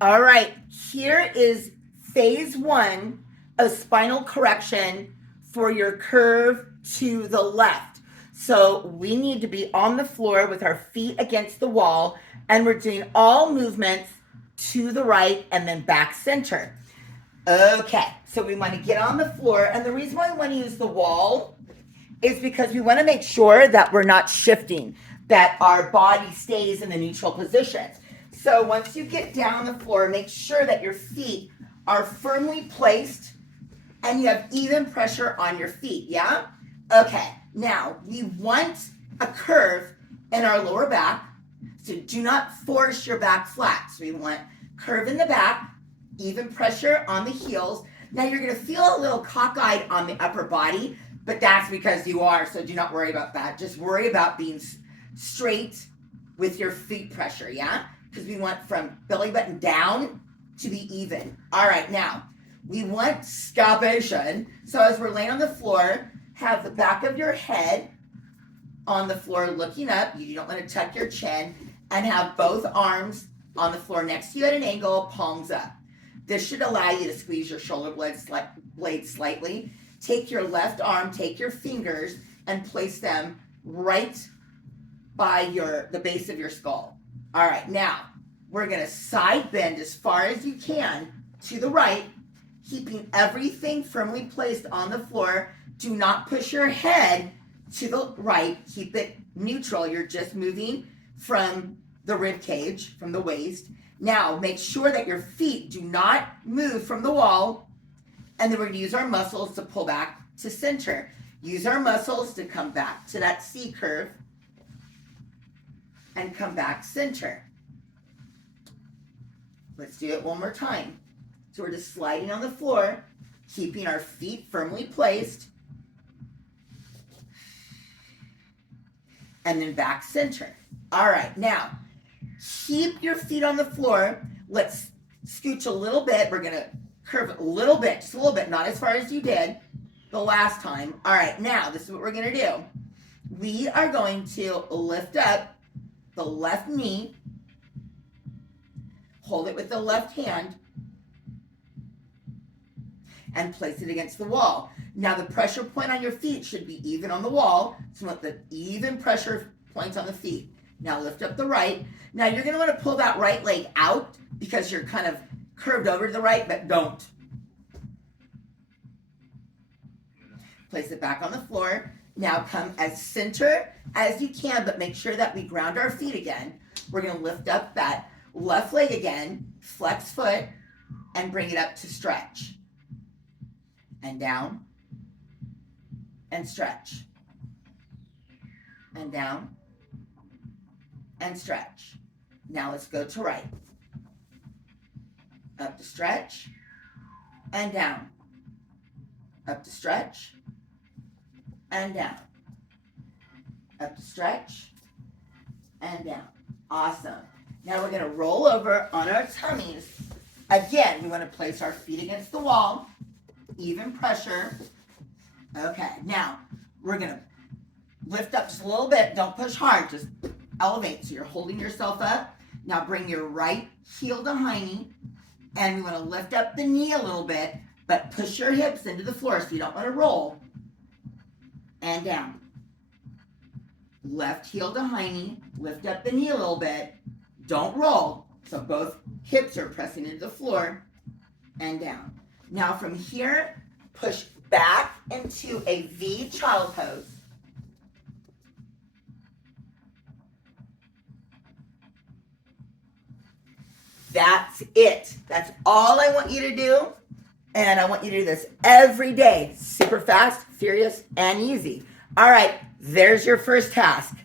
All right, here is phase one of spinal correction for your curve to the left. So we need to be on the floor with our feet against the wall, and we're doing all movements to the right and then back center. Okay, so we want to get on the floor, and the reason why we want to use the wall is because we want to make sure that we're not shifting, that our body stays in the neutral positions. So once you get down on the floor, make sure that your feet are firmly placed and you have even pressure on your feet, yeah? Okay, now we want a curve in our lower back, so do not force your back flat. So we want curve in the back, even pressure on the heels. Now you're gonna feel a little cockeyed on the upper body, but that's because you are, so do not worry about that. Just worry about being straight with your feet pressure, yeah? Because we want from belly button down to be even. All right, now, we want scalpation. So as we're laying on the floor, have the back of your head on the floor looking up. You don't want to tuck your chin, and have both arms on the floor next to you at an angle, palms up. This should allow you to squeeze your shoulder blades slightly. Take your left arm, take your fingers, and place them right by the base of your skull. All right, now we're gonna side bend as far as you can to the right, keeping everything firmly placed on the floor. Do not push your head to the right. Keep it neutral. You're just moving from the rib cage, from the waist. Now make sure that your feet do not move from the wall, and then we're gonna use our muscles to pull back to center. Use our muscles to come back to that C curve and come back center. Let's do it one more time. So we're just sliding on the floor, keeping our feet firmly placed, and then back center. All right, now keep your feet on the floor. Let's scooch a little bit. We're gonna curve a little bit, just a little bit, not as far as you did the last time. All right, now this is what we're gonna do. We are going to lift up the left knee, hold it with the left hand, and place it against the wall. Now the pressure point on your feet should be even on the wall, so you want the even pressure points on the feet. Now lift up the right. Now you're gonna wanna pull that right leg out because you're kind of curved over to the right, but don't. Place it back on the floor. Now come as center as you can, but make sure that we ground our feet again. We're gonna lift up that left leg again, flex foot, and bring it up to stretch. And down, and stretch. And down, and stretch. Now let's go to right. Up to stretch, and down. Up to stretch, and down. Up to stretch, and down. Awesome. Now we're gonna roll over on our tummies. Again, we wanna place our feet against the wall, even pressure. Okay, now we're gonna lift up just a little bit. Don't push hard, just elevate. So you're holding yourself up. Now bring your right heel to high knee, and we wanna lift up the knee a little bit, but push your hips into the floor so you don't wanna roll. And down. Left heel to high knee, lift up the knee a little bit, don't roll, so both hips are pressing into the floor, and down. Now from here, push back into a V child pose. That's it. That's all I want you to do. And I want you to do this every day. Super fast, furious, and easy. All right, there's your first task.